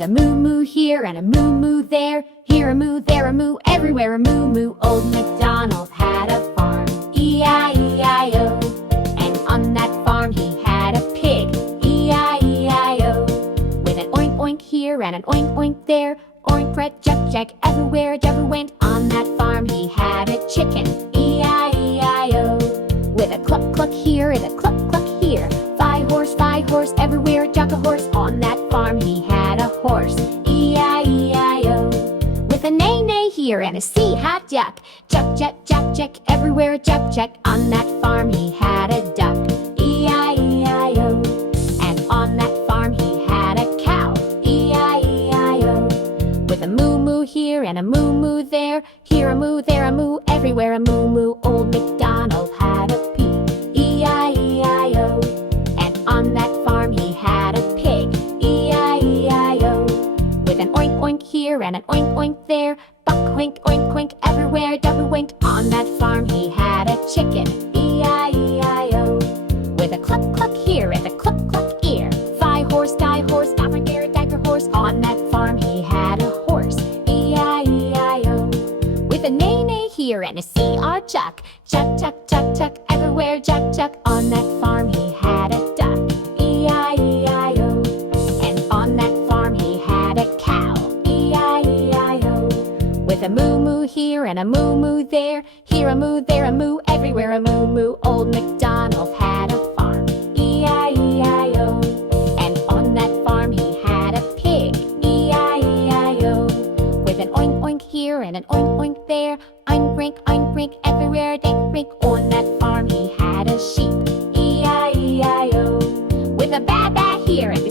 With a moo moo here and a moo moo there, here a moo, there a moo, everywhere a moo moo. Old MacDonald had a farm, E-I-E-I-O. And on that farm he had a pig, E-I-E-I-O. With an oink oink here and an oink oink there, oink red jack jack everywhere Jabber went. On that farm he had a chicken, E-I-E-I-O. With a cluck cluck here and a cluck cluck here, fi horse everywhere jock a horse. On that farm he had a horse, E-I-E-I-O. With a neigh neigh here and a see hot duck, chuck jack jack everywhere jack jack. On that farm he had a duck, E-I-E-I-O. And on that farm he had a cow, E-I-E-I-O. With a moo moo here and a moo moo there, here a moo, there a moo, everywhere a moo moo. Old MacDonald had a pig, E-I-E-I-O. And on that farm he had a pig, E-I-E-I-O. With an oink oink here and an oink oink there, buck oink oink everywhere double wink. On that farm he had a chicken, E-I-E-I-O. With a cluck cluck here and a cluck cluck ear, fi horse dapper there diaper horse. On that farm he had a horse, E-I-E-I-O. With a neigh neigh here and a C-R chuck, chuck everywhere chuck. On that farm he had a duck, E-I-E-I-O. And on that farm he had a cow, E-I-E-I-O. With a moo moo here and a moo moo there, here a moo, there a moo, everywhere a moo moo. Old MacDonald had a farm, E-I-E-I-O. And on that farm he had a pig, E-I-E-I-O. With an oink oink here and an oink oink there, oink brink everywhere dink brink. On that farm he had a sheep, E-I-E-I-O. With a ba ba here and